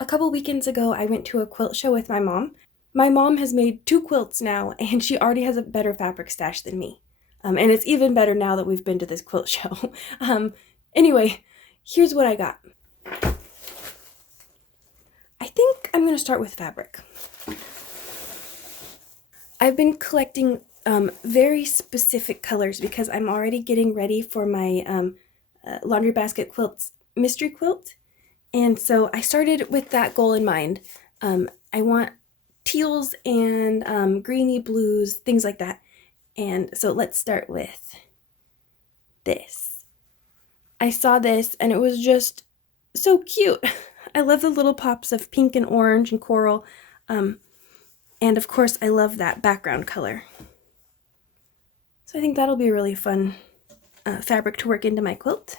A couple weekends ago, I went to a quilt show with my mom. My mom has made 2 quilts now, and she already has a better fabric stash than me. And it's even better now that we've been to this quilt show. Anyway, here's what I got. I think I'm going to start with fabric. I've been collecting very specific colors because I'm already getting ready for my Laundry Basket Quilts Mystery Quilt. And so I started with that goal in mind. I want teals and greeny blues, things like that. And so let's start with this. I saw this and it was just so cute. I love the little pops of pink and orange and coral. And of course, I love that background color. So I think that'll be a really fun fabric to work into my quilt.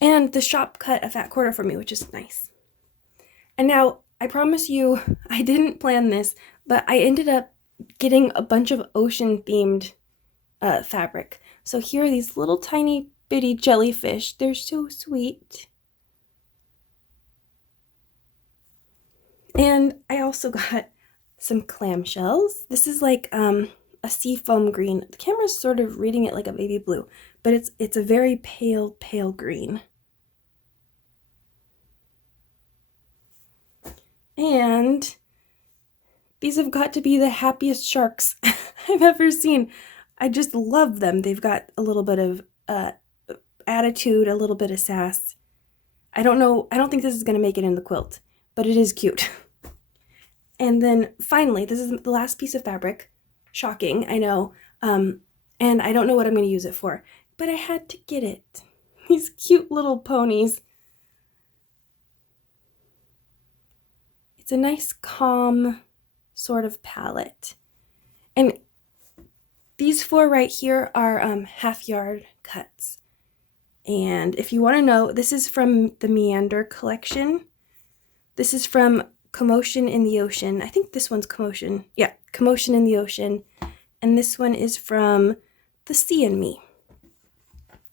And the shop cut a fat quarter for me, which is nice. And now, I promise you, I didn't plan this, but I ended up getting a bunch of ocean-themed fabric. So here are these little tiny bitty jellyfish. They're so sweet. And I also got some clamshells. This is like a seafoam green. The camera's sort of reading it like a baby blue, but it's a very pale, pale green. And these have got to be the happiest sharks I've ever seen. I just love them. They've got a little bit of attitude, a little bit of sass. I don't think this is going to make it in the quilt, but it is cute. And then finally, this is the last piece of fabric. Shocking, I know. And I don't know what I'm going to use it for, but I had to get it. These cute little ponies. It's a nice, calm sort of palette. And these 4 right here are half-yard cuts. And if you want to know, this is from the Meander collection. This is from Commotion in the Ocean. I think this one's Commotion. Yeah, Commotion in the Ocean. And this one is from The Sea and Me.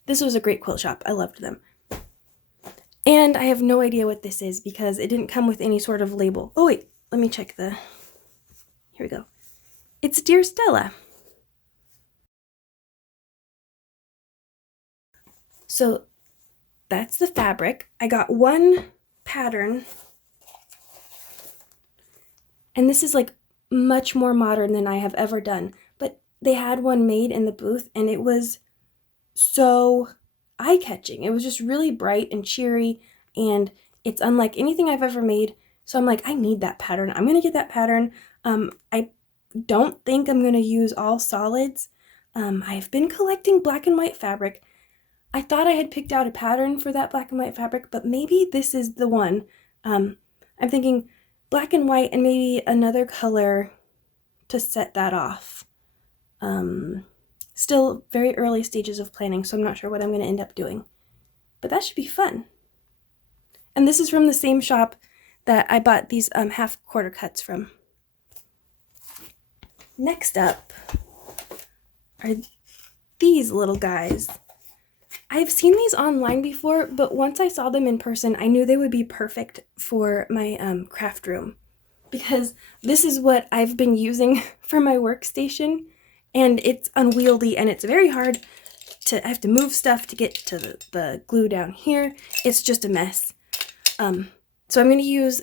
This was a great quilt shop. I loved them. And I have no idea what this is because it didn't come with any sort of label. Oh wait, let me check here we go. It's Dear Stella. So that's the fabric. I got one pattern. And this is like much more modern than I have ever done. But they had one made in the booth and it was so eye-catching. It was just really bright and cheery, and it's unlike anything I've ever made. So I'm like, I need that pattern. I'm gonna get that pattern. I don't think I'm gonna use all solids. I've been collecting black and white fabric. I thought I had picked out a pattern for that black and white fabric, but maybe this is the one. I'm thinking black and white and maybe another color to set that off. Still very early stages of planning, so I'm not sure what I'm going to end up doing. But that should be fun. And this is from the same shop that I bought these half-quarter cuts from. Next up are these little guys. I've seen these online before, but once I saw them in person, I knew they would be perfect for my craft room. Because this is what I've been using for my workstation. And it's unwieldy and it's very hard I have to move stuff to get to the glue down here. It's just a mess. So I'm going to use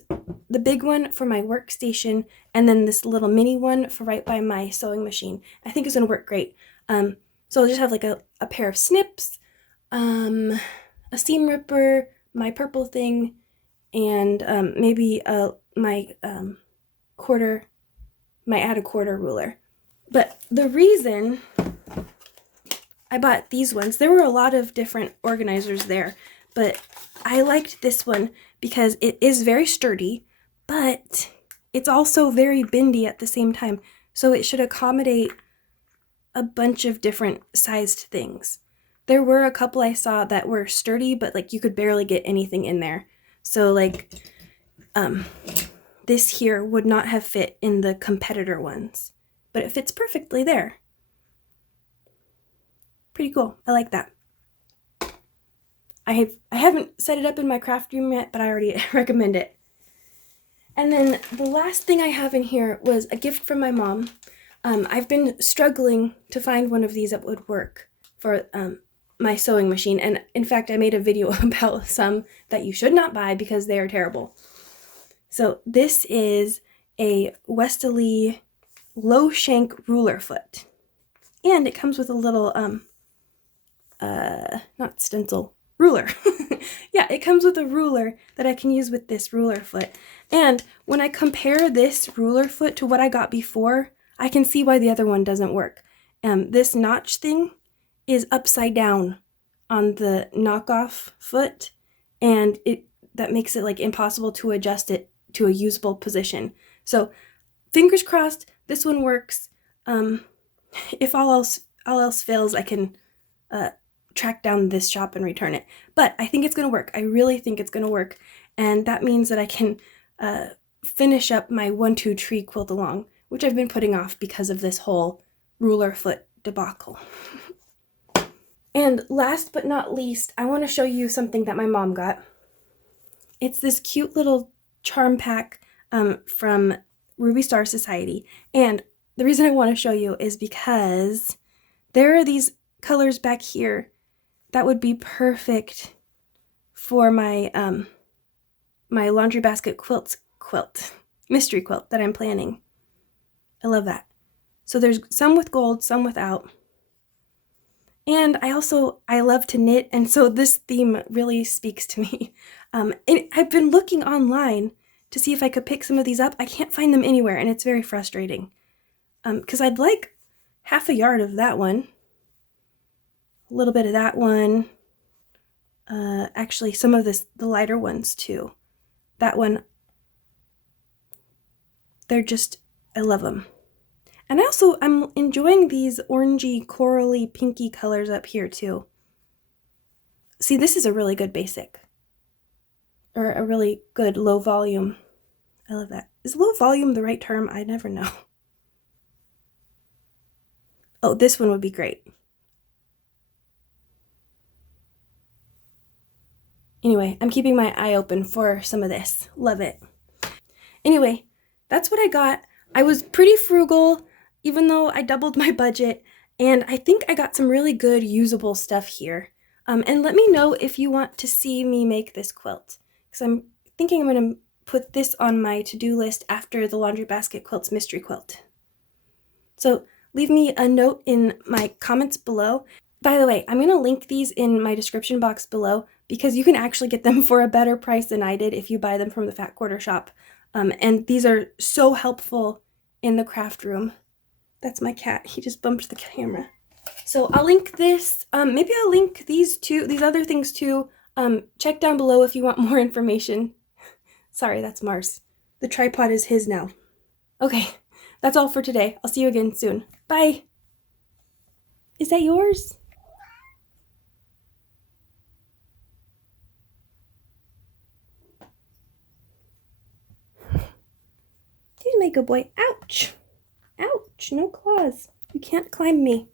the big one for my workstation and then this little mini one for right by my sewing machine. I think it's going to work great. So I'll just have like a pair of snips, a seam ripper, my purple thing, and maybe my add a quarter ruler. But the reason I bought these ones, there were a lot of different organizers there, but I liked this one because it is very sturdy, but it's also very bendy at the same time, so it should accommodate a bunch of different sized things. There were a couple I saw that were sturdy, but like you could barely get anything in there. So like this here would not have fit in the competitor ones, but it fits perfectly there. Pretty cool. I like that. I haven't set it up in my craft room yet, but I already recommend it. And then the last thing I have in here was a gift from my mom. I've been struggling to find one of these that would work for my sewing machine. And in fact, I made a video about some that you should not buy because they are terrible. So this is a Westerly low shank ruler foot. And it comes with a little, not stencil, ruler. Yeah, it comes with a ruler that I can use with this ruler foot. And when I compare this ruler foot to what I got before, I can see why the other one doesn't work. This notch thing is upside down on the knockoff foot, and that makes it like impossible to adjust it to a usable position. So fingers crossed this one works. If all else fails, I can track down this shop and return it. But I think it's going to work. I really think it's going to work. And that means that I can finish up my 1-2 tree quilt along, which I've been putting off because of this whole ruler foot debacle. And last but not least, I want to show you something that my mom got. It's this cute little charm pack from Ruby Star Society. And the reason I want to show you is because there are these colors back here that would be perfect for my my Laundry Basket Quilts quilt, Mystery Quilt that I'm planning. I love that. So there's some with gold, some without. And I love to knit, and so this theme really speaks to me. And I've been looking online to see if I could pick some of these up. I can't find them anywhere, and it's very frustrating. Because I'd like half a yard of that one, a little bit of that one, actually some of the lighter ones too. That one, I love them. And I'm enjoying these orangey, corally, pinky colors up here too. See, this is a really good basic. Or a really good low volume. I love that. Is low volume the right term? I never know. Oh, this one would be great. Anyway, I'm keeping my eye open for some of this. Love it. Anyway, that's what I got. I was pretty frugal, even though I doubled my budget, and I think I got some really good usable stuff here. And let me know if you want to see me make this quilt, because I'm thinking I'm going to put this on my to-do list after the Laundry Basket Quilts Mystery Quilt. So leave me a note in my comments below. By the way, I'm going to link these in my description box below because you can actually get them for a better price than I did if you buy them from the Fat Quarter Shop. And these are so helpful in the craft room. That's my cat. He just bumped the camera. So I'll link this. Maybe I'll link these other things too. Check down below if you want more information. Sorry, that's Mars. The tripod is his now. Okay, that's all for today. I'll see you again soon. Bye. Is that yours? He's my good boy. Ouch. Ouch. No claws. You can't climb me.